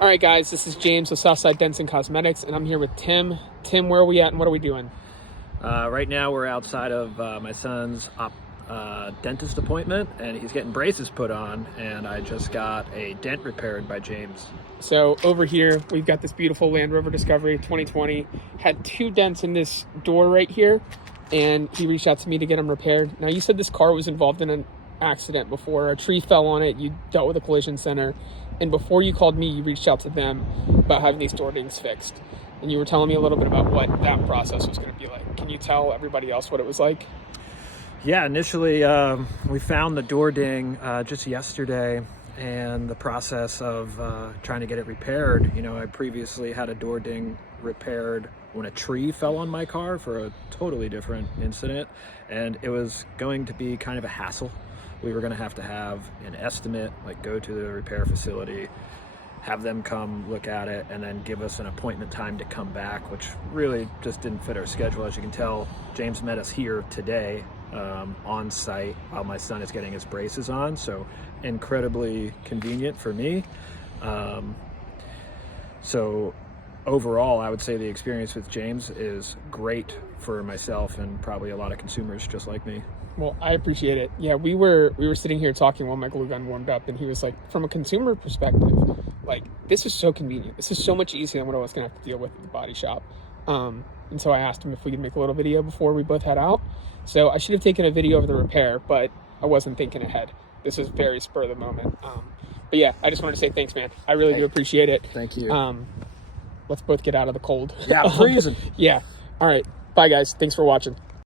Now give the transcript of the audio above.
All right, guys, this is James with Southside Dents and Cosmetics, and I'm here with Tim. Tim, where are we at and what are we doing? Right now we're outside of my son's dentist appointment, and he's getting braces put on, and I just got a dent repaired by James. So over here, we've got this beautiful Land Rover Discovery 2020. Had 2 dents in this door right here, and he reached out to me to get them repaired. Now, you said this car was involved in an accident before. A tree fell on it. You dealt with a collision center. And before you called me, you reached out to them about having these door dings fixed. And you were telling me a little bit about what that process was going to be like. Can you tell everybody else what it was like? Yeah, initially we found the door ding just yesterday, and the process of trying to get it repaired. You know, I previously had a door ding repaired when a tree fell on my car for a totally different incident, and it was going to be kind of a hassle. We were going to have an estimate, like go to the repair facility, have them come look at it, and then give us an appointment time to come back, which really just didn't fit our schedule. As you can tell, James met us here today on site while my son is getting his braces on, so incredibly convenient for me. So overall, I would say the experience with James is great for myself and probably a lot of consumers just like me. Well, I appreciate it. Yeah, we were sitting here talking while my glue gun warmed up, and he was like, from a consumer perspective, like, this is so convenient. This is so much easier than what I was going to have to deal with at the body shop. And so I asked him if we could make a little video before we both head out. So I should have taken a video of the repair, but I wasn't thinking ahead. This was very spur of the moment. But yeah, I just wanted to say thanks, man. I really do appreciate it. Thank you. Let's both get out of the cold. Yeah, I'm freezing. Yeah. All right. Bye, guys. Thanks for watching.